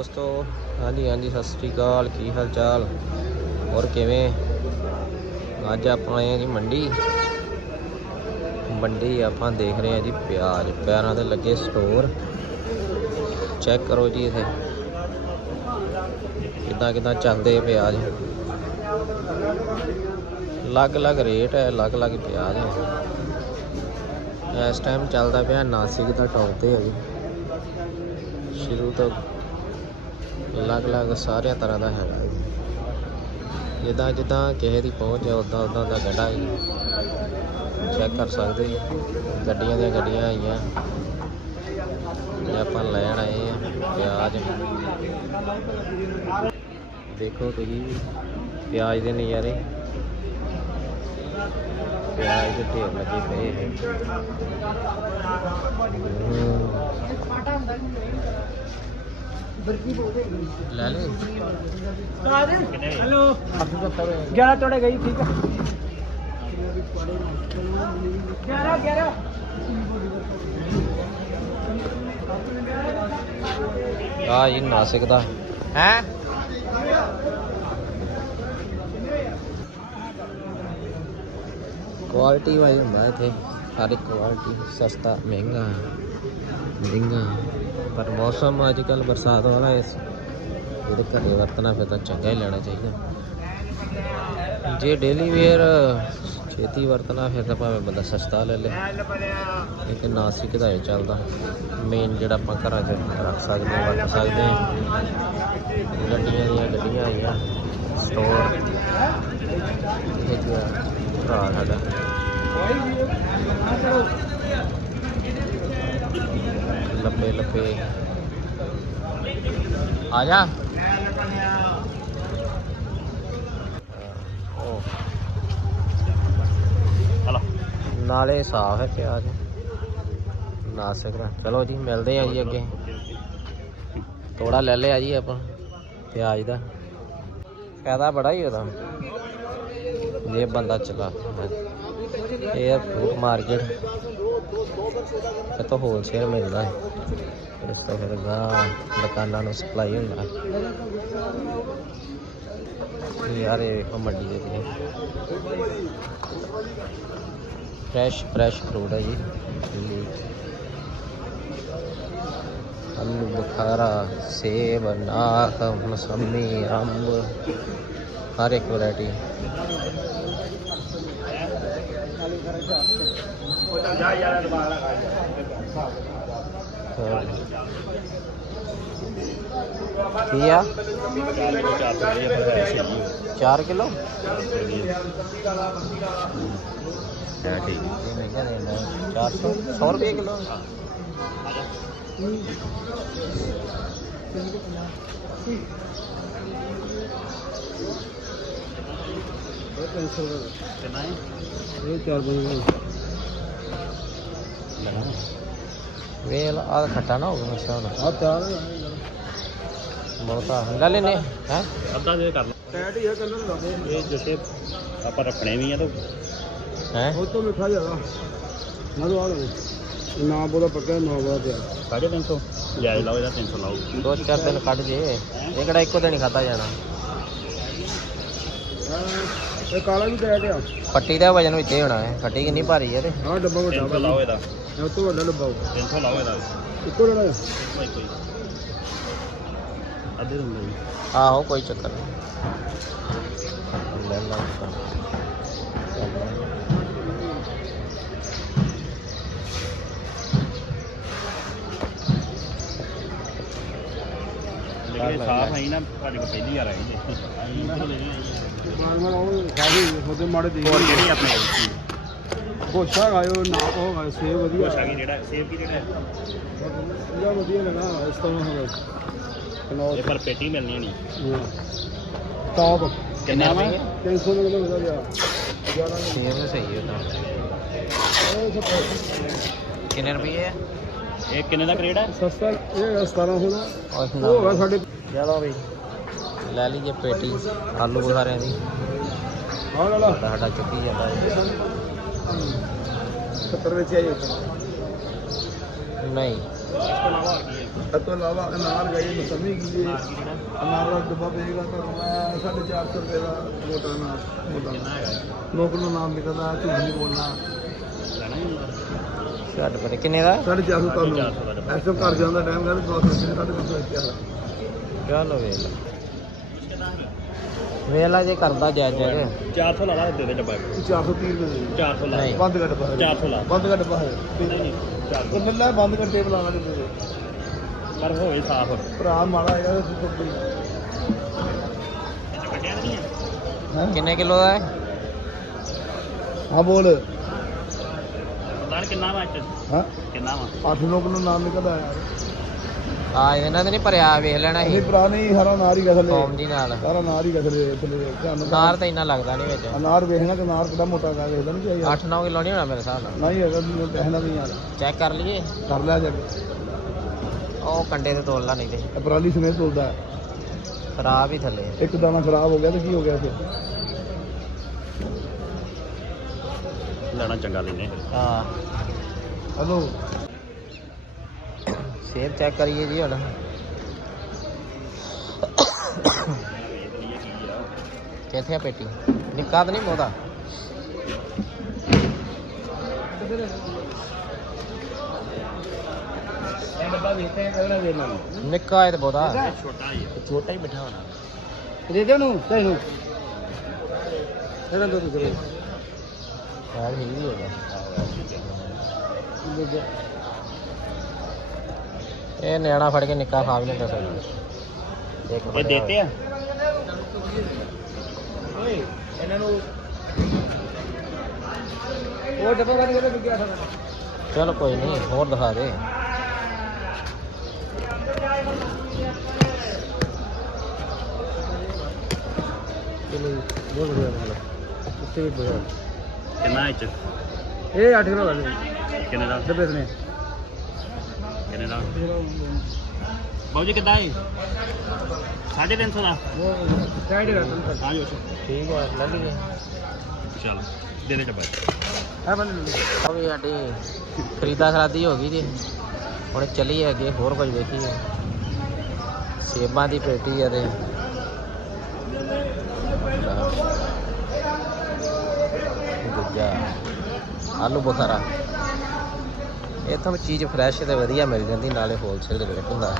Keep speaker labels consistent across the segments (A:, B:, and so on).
A: ਦੋਸਤੋ, ਹਾਂਜੀ ਹਾਂਜੀ, ਸਤਿ ਸ੍ਰੀ ਅਕਾਲ। ਕੀ ਹਾਲ ਚਾਲ ਹੋਰ ਕਿਵੇਂ? ਅੱਜ ਆਪਾਂ ਆਏ ਹਾਂ ਜੀ ਮੰਡੀ। ਮੰਡੀ ਆਪਾਂ ਦੇਖ ਰਹੇ ਹਾਂ ਜੀ ਪਿਆਜ਼। ਪੈਰਾਂ ਦੇ ਲੱਗੇ ਸਟੋਰ ਚੈੱਕ ਕਰੋ ਜੀ ਇਥੇ। ਕਿੱਦਾਂ ਕਿੱਦਾਂ ਚੱਲਦੇ ਪਿਆਜ਼? ਅਲੱਗ-ਅਲੱਗ ਰੇਟ ਹੈ, ਅਲੱਗ-ਅਲੱਗ ਪਿਆਜ਼ ਹੈ। ਇਸ ਟਾਈਮ ਚੱਲਦਾ ਪਿਆ ਨਾਸਿਕ ਦਾ ਟੌਪ ਤੇ ਹੈ ਜੀ। ਸ਼ੁਰੂ ਤੋਂ ਅਲੱਗ-ਅਲੱਗ ਸਾਰਿਆਂ ਤਰ੍ਹਾਂ ਦਾ ਹੈਗਾ ਜਿੱਦਾਂ ਜਿੱਦਾਂ ਕਿਸੇ ਦੀ ਪਹੁੰਚ ਹੈ, ਉਦਾਂ ਉਦਾਂ ਦਾ ਗੱਡਾ ਹੈ ਚੈੱਕ ਕਰ ਸਕਦੇ ਗੱਡੀਆਂ ਦੀਆਂ ਗੱਡੀਆਂ ਆਈਆਂ। ਆਪਾਂ ਲੈਣ ਆਏ ਆ, ਪਿਆਜ਼। ਦੇਖੋ ਤੁਸੀਂ ਪਿਆਜ਼ ਦੇ ਨਜ਼ਾਰੇ। ਪਿਆਜ਼ ਦੇ ਢੇਰ ਲੱਗੇ ਪਏ ਹੈ। ਲੈ ਲੈ
B: हेलो
A: 870
B: ग्यारह तोड़े गई ठीक है ग्यारह ग्यारह
A: ਆ ਜੀ ਨਾਸਿਕ ਦਾ ਹੈ ਕੁਆਲਿਟੀ ਵਾਈਜ਼ ਹੁੰਦਾ ਇੱਥੇ ਹਰ ਇੱਕ ਕੁਆਲਿਟੀ ਸਸਤਾ ਮਹਿੰਗਾ ਮਹਿੰਗਾ। ਪਰ ਮੌਸਮ ਅੱਜ ਕੱਲ ਬਰਸਾਤ ਵਾਲਾ ਇਸ ਇਹਦੇ ਘਰੇ ਵਰਤਣਾ ਫਿਰ ਤਾਂ ਚੰਗਾ ਹੀ ਲੈਣਾ ਚਾਹੀਦਾ। ਜੇ ਡੇਲੀ ਵੇਅਰ ਛੇਤੀ ਵਰਤਣਾ, ਫਿਰ ਤਾਂ ਭਾਵੇਂ ਬੰਦਾ ਸਸਤਾ ਲੈ ਲੇ। ਲੇਕਿਨ ਨਾਸਿਕ ਦਾ ਹੀ ਚੱਲਦਾ। ਮੇਨ ਜਿਹੜਾ ਆਪਾਂ ਘਰਾਂ 'ਚ ਰੱਖ ਸਕਦੇ ਹਾਂ, ਵਰਤ ਸਕਦੇ ਹਾਂ। ਗੱਡੀਆਂ ਦੀਆਂ ਗੱਡੀਆਂ ਆਈਆਂ ਸਟੋਰ ਇੱਕ ਭਰਾ ਸਾਡਾ। ਲੱਪੇ ਲੱਪੇ। ਆ ਜਾ। ਨਾਲੇ ਸਾਫ਼ ਹੈ ਪਿਆਜ਼। ਨਾਸਿਕ ਦਾ। ਚਲੋ ਜੀ ਮਿਲਦੇ ਆ ਜੀ ਅੱਗੇ। ਤੋੜਾ ਲੈ ਲਿਆ ਜੀ ਆਪਾਂ ਪਿਆਜ਼ ਦਾ। ਫਾਇਦਾ ਬੜਾ ਹੀ ਉਹਦਾ। ਜੇ ਬੰਦਾ ਚਲਾ ਇਹ ਫਰੂਟ ਮਾਰਕੀਟ ਇਹ ਤਾਂ ਹੋਲਸੇਲ ਮਿਲਦਾ ਹੈ। ਇਸ ਤੋਂ ਫਿਰ ਗਾ ਦੁਕਾਨਾਂ ਨੂੰ ਸਪਲਾਈ ਹੁੰਦਾ ਇਹ ਯਾਰ ਇਹ ਵੇਖੋ ਮੰਡੀ ਦੇ ਤੇ ਫਰੈਸ਼ ਫਰੈਸ਼ ਫਰੂਟ ਹੈ ਜੀ। ਆਲੂ ਬੁਖਾਰਾ, ਸੇਬ ਨਾਖ ਮਸੰਮੀ, ਅੰਬ, ਹਰ ਇੱਕ ਵੈਰਾਈਟੀ ਕੀ ਆ 4 ਕਿਲੋ
C: ਹੈ ਠੀਕ
A: ਇਹ ਮਹਿੰਗਾ ਦੇਣਾ 400 ਵੇਲ ਆ ਖੱਟਾ ਨਾ ਹੋਵੇ ਮਸਾ ਨਾ
B: ਆ ਤਿਆਰ
A: ਬਹੁਤਾ ਹੁੰਦਾ ਲੈਨੇ ਹੈ?
C: ਅੱਧਾ ਜੇ ਕਰ ਲਓ।
B: ਟੈਟ ਹੀ ਆ ਕਲਰ ਲਾਗੇ
C: ਇਹ ਜਿਸੇ ਆਪਾਂ ਰੱਖਣੇ ਵੀ ਆ ਤਾਂ।
A: ਹੈ?
B: ਉਹ ਤੋਂ ਮਿੱਠਾ ਜ਼ਿਆਦਾ। ਨਾ ਦੋ ਆ ਲਓ ਨਾ ਬੋਦਾ ਪੱਕਾ ਨਾ ਬੋਦਾ ਤਿਆਰ
C: ਸਾਢੇ 300 ਲੈ ਲਓ ਇਹਦਾ 300 ਲਾਓ।
A: ਦੋ ਚਾਰ ਦਿਨ ਕੱਢ ਜੇ। ਇਹ ਕਿਹੜਾ ਇੱਕੋ ਦਿਨ ਹੀ ਜਾਣਾ।
B: ਇਹ ਕਾਲਾ ਵੀ ਡੈਡ ਆ
A: ਪੱਟੀ ਦਾ ਵਜਨ ਵਿੱਚ ਹੀ ਹੋਣਾ ਹੈ। ਪੱਟੀ ਕਿੰਨੀ ਭਾਰੀ ਹੈ ਤੇ
B: ਹਾਂ ਡੱਬਾ ਵੱਡਾ
C: ਵਾ ਲਾਓ ਇਹਦਾ।
B: ਇਹ ਤੋਂ ਵੱਡਾ ਡੱਬਾ ਵਾ।
C: 300 ਲਾਓ ਇਹਦਾ।
B: ਇੱਕੋ ਲੈਣਾ ਹੈ
C: ਕੋਈ ਕੋਈ ਅੱਧੇ ਦੰਦੇ
A: ਆਹੋ ਕੋਈ ਚੱਕਰ ਨਹੀਂ। ਲੈ ਲਾ
C: ਲੇਕਿਨ ਸਾਫ਼ ਹੈ ਨਾ ਤੁਹਾਡੇ ਕੋਲ ਪਹਿਲੀ ਵਾਰ ਆਈ ਜੀ। ਆਈ ਨਾ। ਲੈ
B: ਨਾਰਮਲ ਉਹ ਸਾਰੇ ਉਹਦੇ ਮਾੜੇ ਦੇ
C: ਹੋਰ ਕਿਹੜੀ ਆਪਣੇ
B: ਕੋਸ਼ਾ ਗਾਇਓ ਨਾ ਉਹ ਗਾਇਓ
C: ਸੇਬ
B: ਵਧੀਆ
C: ਕੋਸ਼ਾ ਕੀ ਜਿਹੜਾ ਸੇਬ ਕੀ ਜਿਹੜਾ
B: ਪੂਰਾ ਵਧੀਆ ਲਗਾ ਇਸ ਤਰ੍ਹਾਂ ਹੋਵੇ
C: ਇਹ ਪਰ ਪੇਟੀ ਮਿਲਣੀ ਨਹੀਂ
B: ਟੌਪ
C: ਕਿੰਨਾ
A: ਵਾ
B: 300 ਦਾ ਮਿਲਦਾ ਗਿਆ
A: ਸੇਬ ਦਾ ਸਹੀ ਹੁੰਦਾ ਕਿੰਨੇ ਰੁਪਏ ਹੈ
C: ਇਹ ਕਿੰਨੇ ਦਾ। ਕਰੇਟ ਹੈ
B: ਸਸਤਾ ਇਹ 1700 ਦਾ ਉਹ ਹੈ ਸਾਡੇ
A: ਚਲੋ ਬਈ ਲੈ ਲਈਏ ਪੇਟੀ ਆਲੂ ਬੁਖਾਰਿਆਂ ਦੀ।
B: ਹਾਂ ਲੈ
A: ਸਾਡਾ ਸਾਡਾ ਚੁੱਕੀ ਜਾਂਦਾ। ਹੈ।
B: 70 ਵਿੱਚ ਆਈ
A: ਨਹੀਂ।
C: ਇਸ ਤੋਂ ਇਲਾਵਾ
B: ਤੋਂ ਅਨਾਰ ਗਈ ਮਸਮੀ ਕੀ ਹੈ ਅਨਾਰ ਦਾ ਡੱਬਾ ਪਏਗਾ ਤੁਹਾਨੂੰ ਮੈਂ 450 ਰੁਪਏ ਦਾ ਮੋਟਾ ਅਨਾਰ ਮੋਟਾ ਲੋਕ ਨੂੰ ਨਾਮ ਨਿਕਲਦਾ ਝੂਠ ਬੋਲਣਾ।
C: ਲੈਣਾ ਹੀ ਹੁੰਦਾ
A: ਛੱਡ ਪਰੇ ਕਿੰਨੇ ਦਾ?
B: 450 ਤੁਹਾਨੂੰ।
C: 450 ਦਾ ਡੱਬਾ।
B: ਐਸੋ ਘਰ ਜਾਂਦਾ ਟਾਈਮ ਕਹਿੰਦੇ ਬਹੁਤ ਰੁਪਏ ਸਾਡੇ ਕੋਲ
A: ਚਲੋ ਵੇਖ ਲਾ। ਵੇਖ ਲਾ ਜੇ ਕਰਦਾ ਜਾਇਜ਼ ਜਾਇਜ਼
C: 400 ਲਾ ਲਾ ਦੇ ਦੇ ਡੱਬਾ।
B: 430 ਰੁਪਏ ਦੇ
C: 400 ਲਾ।
A: ਨਹੀਂ।
B: ਬੰਦ ਕਰ ਡੱਬਾ।
C: 400 ਲਾ।
B: ਬੰਦ ਕਰ ਡੱਬਾ। ਹੈ
C: ਨਹੀਂ ਨਹੀਂ 400
B: ਉਹ ਲੱਲਾ ਬੰਦ ਕਰ ਟੇਬਲ ਆਣਾ ਦੇ
C: ਪਰ ਹੋਵੇ ਸਾਫ਼।
B: ਭਰਾ ਮਾੜਾ
C: ਕੱਟਿਆ ਨਹੀਂ। ਹੈ?
A: ਕਿੰਨੇ ਕਿਲੋ ਦਾ ਹੈ?
B: ਹਾਂ ਬੋਲ।
C: ਦਾਰ ਕਿੰਨਾ ਵਾ
B: ਹਾਂ?
C: ਕਿੰਨਾ ਵਾ?
B: ਅੱਠ ਲੋਕ ਨੂੰ ਨਾਮ ਨਿਕਲਦਾ ਯਾਰ
A: ਆ ਇਹਨਾਂ ਦੇ ਨਹੀਂ ਭਰਿਆ ਵੇਖ ਲੈਣਾ
B: ਇਹ
A: ਸੀ
B: ਭਰਾ ਨਹੀਂ ਹਰਾ ਨਾਰ ਹੀ ਗਸਲੇ
A: ਕੌਮ ਦੀ ਨਾਲ।
B: ਸਾਰਾ ਨਾਰ ਹੀ ਗਸਲੇ ਥੱਲੇ ਧਿਆਨ
A: ਨਾਰ ਤਾਂ ਇੰਨਾ ਲੱਗਦਾ ਨਹੀਂ ਵਿੱਚ।
B: ਅਨਾਰ ਵੇਖਣਾ ਕਿ ਨਾਰ ਕਿੱਡਾ ਮੋਟਾ ਗਾ ਵੇਖਦਾ ਨਹੀਂ ਚਾਹੀਦਾ
A: 8-9 ਕਿਲੋ ਨਹੀਂ ਹੋਣਾ ਮੇਰੇ ਹਿਸਾਬ ਨਾਲ।
B: ਨਹੀਂ ਹੈਗਾ ਮੈਨੂੰ ਕਹਿਣਾ ਵੀ ਯਾਰ।
A: ਚੈੱਕ ਕਰ ਲਈਏ।
B: ਕਰ ਲਿਆ ਜਾ ਕੇ
A: ਉਹ ਕੰਡੇ ਤੇ ਤੋਲ ਲਾ ਨਹੀਂ ਤੇ।
B: ਇਹ ਪਰਾਲੀ ਸਮੇਤ ਤੁਲਦਾ ਹੈ।
A: ਖਰਾਬ ਹੀ ਥੱਲੇ।
B: ਇੱਕ ਦਾਣਾ ਖਰਾਬ ਹੋ ਗਿਆ ਤੇ ਕੀ ਹੋ ਗਿਆ ਫਿਰ?
C: ਲੈਣਾ ਚੰਗਾ ਲੈਨੇ
A: ਹਾਂ।
B: ਹਲੋ।
A: ਸੇਬ ਚੈੱਕ ਕਰੀਏ ਜੀ ਹੁਣ। ਕਿੱਥੇ ਆ ਪੇਟੀ। ਨਿੱਕਾ ਤਾਂ ਨਹੀਂ ਬਹੁਤਾ। ਨਿੱਕਾ ਹੈ ਤੇ ਬਹੁਤਾ।
C: ਛੋਟਾ ਹੀ
A: ਛੋਟਾ ਹੀ ਮਿੱਠਾ ਹੋਣਾ।
B: ਦੇ ਦੇ ਨੂੰ ਤੈਨੂੰ ਇਹਨਾਂ। ਦੋ ਤੁਸੀਂ
A: ਯਾਰ ਹੀ ਵੀ ਹੋਗਾ ਇਹ ਨਿਆਣਾ ਫੜ ਕੇ ਨਿੱਕਾ ਖਾ ਵੀ ਲੈਂਦਾ ਸਰ ਇੱਕ
C: ਇਹ ਦੇਤੇ ਆ?
B: ਓਏ ਇਹਨਾਂ ਨੂੰ ਉਹ ਡੱਬਾ ਵਾਲੀ ਕਿਹੜਾ ਵਿਕਿਆ ਸਾਡਾ?
A: ਚਲੋ ਕੋਈ ਨਹੀਂ ਹੋਰ ਦਿਖਾ ਦੇ।
B: ਚਲੋ ਬਹੁਤ ਵਧੀਆ ਮਾਲ ਉੱਤੇ ਵੀ ਵਧੀਆ
C: ਕਿੰਨਾ ਇੱਚ
B: ਇਹ 8 ਕਿਲੋ ਵਾਲੇ
C: ਕਿੰਨੇ ਦਾ?
B: ਡੱਬੇ ਨੇ
C: ਕਿੰਨੇ ਦਾ ਬਾਬੂ ਜੀ, ਕਿੱਦਾਂ ਹੈ 350 ਦਾ
B: ਉਹ ਸਾਈਡ ਕਰ
C: ਹਾਂ ਜੋ
A: ਠੀਕ ਹੈ ਲੈ ਲਈਏ
C: ਚਲ, ਦੇ ਦੇ ਡੱਬਾ।
B: ਆ ਬੰਦੇ
A: ਆ ਵੀ ਸਾਡੀ ਖਰੀਦਾ ਖਰਾਦੀ ਹੋ ਗਈ ਜੀ। ਹੁਣ ਚੱਲੀਏ ਅੱਗੇ, ਹੋਰ ਕੁਝ ਵੇਖੀਏ। ਸੇਬਾਂ ਦੀ ਪੇਟੀ ਆ ਤੇ। ਦੂਜਾ, ਆਲੂ ਬੁਖਾਰਾ। ਇਹ ਤਾਂ ਚੀਜ਼ ਫਰੈਸ਼ ਤੇ ਵਧੀਆ ਮਿਲ ਜਾਂਦੀ, ਨਾਲੇ ਹੋਲਸੇਲ ਦੇ ਰੇਟ ਹੁੰਦਾ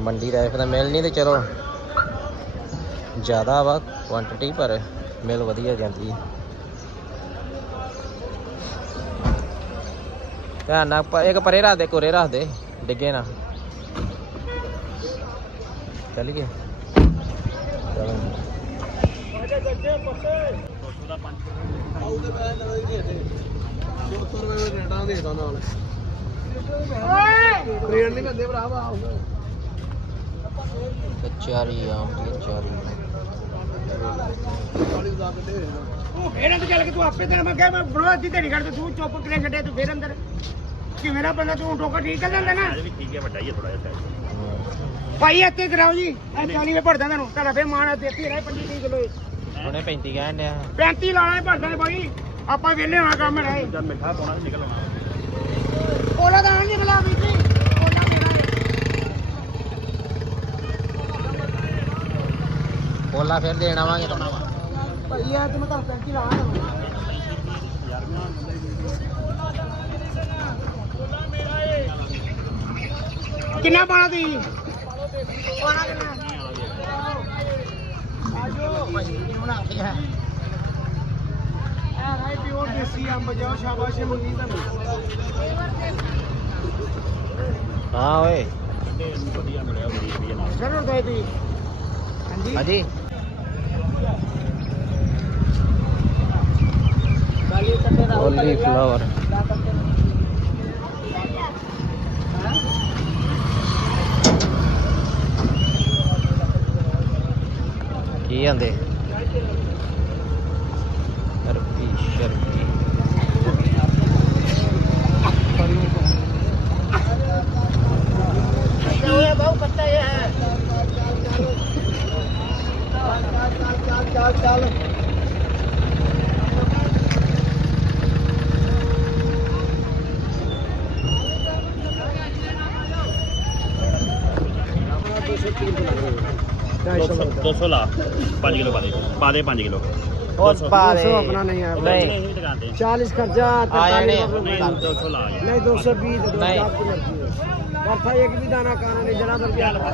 A: ਮੰਡੀ ਦਾ ਫਿਰ ਮਿਲ ਨਹੀਂ ਤੇ ਚਲੋ, ਜ਼ਿਆਦਾ ਵਾ ਕੁਆਂਟੀਟੀ ਪਰ ਮਿਲ ਵਧੀਆ ਜਾਂਦੀ ਹੈ। ਧਿਆਨ ਨਾਲ ਇੱਕ ਪਰੇ ਰੱਖ ਦੇ, ਕੋਰੇ ਰੱਖ ਦੇ, ਡਿੱਗੇ ਨਾ। ਚੱਲ ਗਏ। ਚਲੋ।
C: ਦਾ 5
B: ਆਉਗੇ ਦੇ। 200 ਰੁਪਏ ਦੇ ਰੇਟਾਂ ਦੇਦਾ ਨਾਲ। ਰੇਟ ਨਹੀਂ ਬੰਦੇ
A: ਕਚਾਰੀ ਆਮ ਦੀ
D: ਤੋਂ ਚੱਲ ਕੇ ਤੂੰ ਆਪੇ ਤੇ ਮੈਂ ਕਿਹਾ ਮੈਂ ਬਰੋ ਅੱਧੀ ਢੇੜੀ ਕੱਢ ਤੂੰ ਚੁੱਪ ਕਰੇ ਛੱਡੇ ਤੂੰ ਫੇਰ ਅੰਦਰ। ਕਿ ਮੇਰਾ ਬੰਦਾ ਤੂੰ ਟੋਕਾ ਠੀਕ ਕਰ ਜਾਂਦਾ ਨਾ?
C: ਇਹ ਵੀ ਠੀਕ ਹੈ ਵੱਡਾ ਹੀ ਹੈ ਥੋੜਾ ਜਿਹਾ size।
D: ਭਾਈ ਇੱਥੇ ਕਰਾਓ ਜੀ। ਇਹ 40 ਵੇ ਭਰਦਾ ਤੁਹਾਨੂੰ। ਤੁਹਾਡਾ ਫੇਰ ਮਾਣ ਆ ਦੇਤੀ ਰਹਿ 25 ਕਿਲੋ।
A: ਹੁਣੇ 35 ਕਹਿਣ ਡਿਆ।
D: 35 ਲਾਣਾ ਭਰਦਾ ਨੇ ਭਾਈ। ਆਪਾਂ ਵਿਹਲੇ ਹੋਣਾ ਕੰਮ ਹੈ
C: ਜਦ ਮਿੱਠਾ ਪਾਉਣਾ ਤੇ ਨਿਕਲ ਆਉਣਾ।
D: ਕੋਲਾ ਦਾ ਨਹੀਂ ਬਲਾ ਵੀ ਜੀ। ਕੋਲਾ ਮੇਰਾ ਹੈ।
A: ਬੋਲਾ ਫਿਰ ਦੇਣ ਆਵਾਂਗੇ
D: ਭਾਈ ਇਹ ਤੇ ਮੈਂ ਤੁਹਾਨੂੰ 35 ਲਾਣਾ ਕਿੰਨਾ ਪਾਣਾ ਤੁਸੀਂ? ਪਾਣਾ ਕਿੰਨਾ? ਆਜੋ। ਭਾਈ ਹੈ ਇਹ ਰਾਈ ਪਿਓਰ ਦੇਸੀ ਅੰਬ ਜਾਓ ਸ਼ਾਬਾਸ਼ ਮੰਗੀ ਤੁਹਾਨੂੰ?
A: ਹਾਂ ਓਏ।
C: ਵਧੀਆ ਮਿਲਿਆ ਬੜੀ ਵਧੀਆ ਨਾਲ
D: ਜ਼ਰੂਰ ਦੋ ਤੁਸੀਂ ਹਾਂਜੀ
A: ਹਾਂਜੀ
D: ਦਾ
A: ਓਲੀ ਫਲਾਵਰ ਕੀ ਆਂਦੇ?
C: 200 ला 5 किलो। पा दे 5
A: किलो और पा
D: अपना नहीं है
A: नहीं
D: चालीस खर्चा
C: दो सौ ला
D: नहीं दो सौ बीस और था एक भी दाना खाना नहीं
C: जना
A: दर क्या
D: लगा